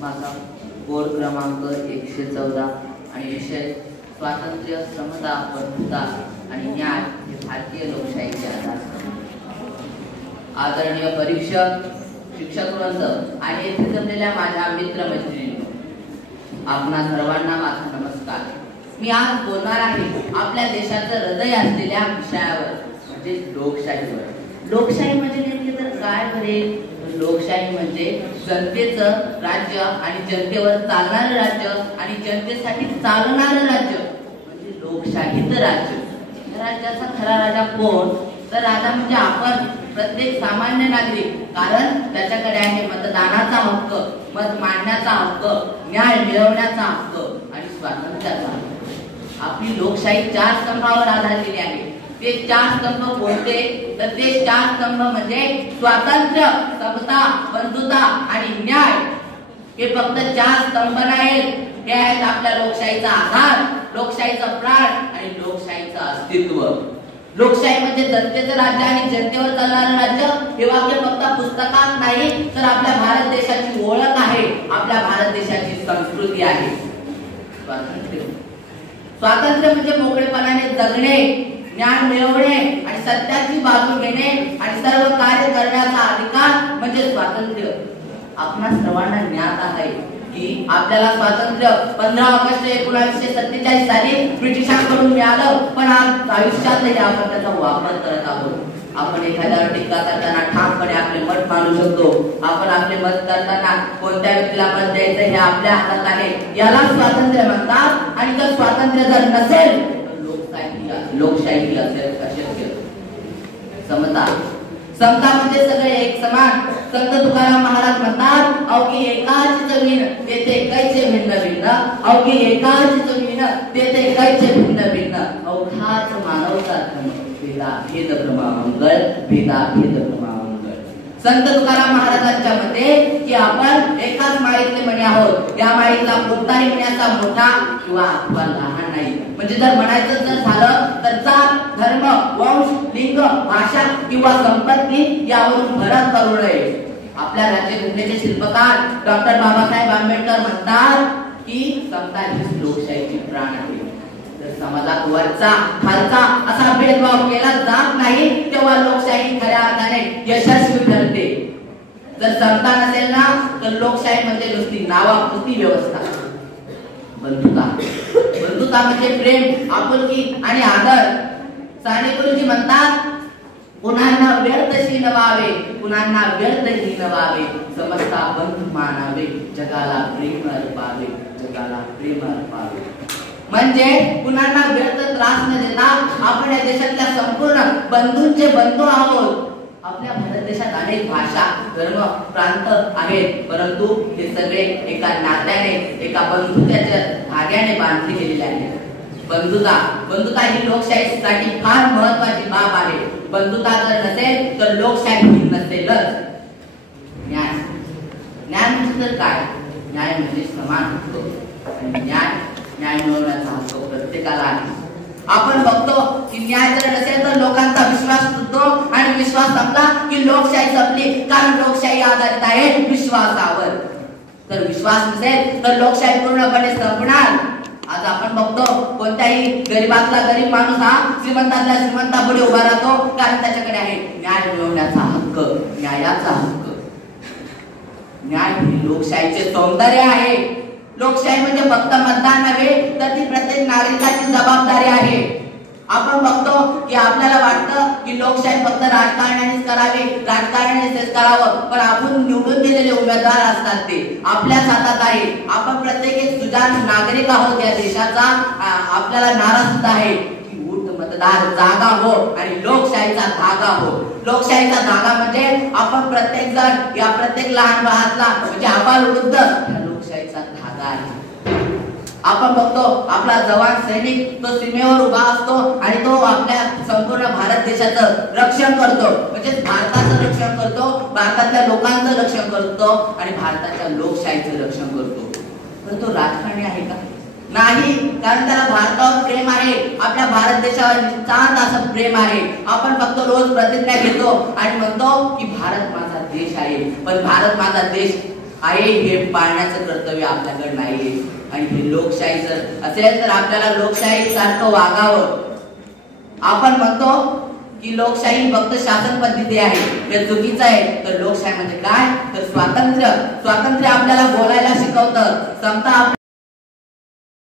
माझा बोर्ड क्रमांक 114 आणि विषय स्वातंत्र्य, समता, बंधुता आणि न्याय हे भारतीय लोकशाहीचे आधार. आदरणीय परीक्षक, शिक्षक वृंद आणि येथे जमलेल्या माझ्या मित्रमैत्रिणींनो, आपणा सर्वांना माझा नमस्कार. मी आज बोलणार आहे आपल्या देशाचं हृदय असलेल्या विषयावर, म्हणजे लोकशाहीवर. लोकशाही म्हणजे नेमके तर काय बरे? लोकशाही म्हणजे जनतेचं राज्य आणि जनतेवर चालणारं राज्य आणि जनतेसाठी चालणारं राज्य म्हणजे लोकशाहीचं राज्य. राज्याचा खरा राजा कोण? तर राजा म्हणजे आपण, प्रत्येक सामान्य नागरिक. कारण त्याच्याकडे आहे मतदानाचा हक्क, मत मांडण्याचा हक्क, न्याय मिळवण्याचा हक्क आणि स्वातंत्र्याचा हक्क. आपली लोकशाही 4 स्तंभावर आधारलेली आहे. ते 4 स्तंभ कोणते? तर ते 4 स्तंभ म्हणजे स्वातंत्र्य, समता, बंधुता आणि न्याय. हे फक्त 4 स्तंभ नाहीत, हे आहेत आपल्या लोकशाहीचा आधार, लोकशाहीचा प्राण आणि लोकशाहीचं अस्तित्व. लोकशाही म्हणजे जनतेचं राज्य आणि जनतेवर चालणारं राज्य. हे वाक्य फक्त पुस्तकात नाही, तर आपल्या भारत देशाची ओळख आहे, आपल्या भारत देशाची संस्कृती आहे. स्वातंत्र्य स्वातंत्र्य म्हणजे मोकळेपणाने जगणे, ज्ञान मिळवणे आणि सत्याची बाजू घेणे आणि सर्व कार्य करण्याचा अधिकार म्हणजे स्वातंत्र्य. आपणा सर्वांना ज्ञात आहे की आपल्याला स्वातंत्र्य 15 ऑगस्ट 1947 साली ब्रिटिशांकडून मिळालं, पण आज आयुष्यातही आपण त्याचा वापर करत आहोत. आपण एखाद्यावर टीका करताना ठामपणे आपले मत मांडू शकतो. आपण आपले मत करताना कोणत्या व्यक्तीला मत द्यायचं हे आपल्या हातात आहे. याला स्वातंत्र्य म्हणतात. आणि जर स्वातंत्र्य जर नसेल तर लोकशाही असेल अशक्य. समता म्हणजे सगळे एक समान. संत तुकाराम महाराज म्हणतात, अवघी एकाच जमीन तेथे कैचे भिन्न भिन्न, अवघी एकाच जमीन तेथे कैचे भिन्न भिन्न, अवघाच मानवता धर्म, भेदा भेद ब्रह्मामंगळ, भेदा भेद ब्रह्मामंगळ. संत तुकाराम महाराजांच्या मते की आपण एकाच माळेतले मणी आहोत. या माळेतला कोणताही मण्याचा मोठा किंवा अथवा लहान नाही. म्हणजे जर म्हणायचं जर झालं तर जात, धर्म, वंश, लिंग, भाषा किंवा संपत्ती यावरून फरक करू नये. आपल्या राज्यघटनेचे शिल्पकार डॉक्टर बाबासाहेब आंबेडकर म्हणतात की समता ही लोकशाहीची प्राण आहे. जर समाजात वरचा खालचा असा भेदभाव केला जात नाही, तेव्हा लोकशाही खऱ्या अर्थाने यशस्वी ठरते. जर समता नसेल ना, तर लोकशाही म्हणजे नुसती नावापुरती व्यवस्था. बंधुता म्हणजे प्रेम, आपुलकी आणि आदर. साने गुरुजी म्हणतात, कुणांना व्यर्थशी नवावे, कुणांना व्यर्थही नवावे, समजता बंधू मानावे, जगाला प्रेम अर्पावे, जगाला प्रेम अर्पावे. म्हणजे कुणांना व्यर्थ त्रास न देता आपण या देशातल्या संपूर्ण बंधूंचे बंधू आहोत. आपल्या भारत देशात अनेक भाषा, धर्म, प्रांत आहेत, परंतु हे सगळे एका नात्याने, एका बंधुत्वाच्या धाग्याने बांधले गेलेले आहेत. बंधुता ही लोकशाहीसाठी फार महत्वाची बाब आहे. बंधुता जर नसेल तर लोकशाही नसेलच. न्याय म्हणजे काय? न्याय म्हणजे समान हक्क आणि न्याय मिळवण्याचा हक्क प्रत्येकाला आहे. आपण बघतो की न्याय जर नसेल तर लोकांचा विश्वास तुटतो आणि विश्वास संपला की लोकशाही संपली. कारण लोकशाही आधारित आहे विश्वासावर. तर विश्वास नसेल तर लोकशाही पूर्णपणे संपणार. आज आपण बघतो कोणत्याही गरीबातला गरीब माणूस हा श्रीमंतातल्या श्रीमंतापुढे उभा राहतो, कारण त्याच्याकडे आहे न्याय मिळवण्याचा हक्क, न्यायाचा हक्क. न्याय हे लोकशाहीचे सौंदर्य आहे. लोकशाही म्हणजे फक्त मतदान नव्हे, तर ती प्रत्येक नागरिकाची जबाबदारी आहे. आपण बघतो की आपल्याला वाटतं की लोकशाही फक्त राजकारण्यानेच करावी, राजकारण्यानेच करावं, पण आपण निवडून दिलेले उमेदवार असतात ते आपल्याच हातात आहे. आपण प्रत्येक एक सुजाण नागरिक आहोत या देशाचा. आपल्याला नारा सुद्धा आहे की उठ मतदार जागा हो आणि लोकशाहीचा धागा हो. लोकशाहीचा धागा म्हणजे आपण प्रत्येक जण, या प्रत्येक लहान बाळातला म्हणजे आबालवृद्ध या लोकशाहीचा धागा आहे. आपण बघतो आपला जवान सैनिक तो सीमेवर उभा असतो आणि तो आपल्या संपूर्ण भारत देशाचं रक्षण करतो, म्हणजे भारताचं रक्षण करतो, भारतातल्या लोकांचं रक्षण करतो आणि भारताच्या लोकशाहीचं रक्षण करतो. पण तो राजकारणी आहे का? नाही, कारण त्याला भारतावर प्रेम आहे, आपल्या भारत देशावर नितांत असं प्रेम आहे. आपण फक्त रोज प्रतिज्ञा घेतो आणि म्हणतो की भारत माझा देश आहे, पण भारत माझा देश आहे हे पाळण्याचं कर्तव्य आपल्याकडे नाहीये. आणि ही लोकशाही जर असेल तर आपल्याला लोकशाही सारखं वागावं. आपण म्हणतो की लोकशाही फक्त शासन पद्धती आहे, हे चुकीचं आहे. तर लोकशाही म्हणजे काय? तर स्वातंत्र्य. स्वातंत्र्य आपल्याला बोलायला शिकवतं, समता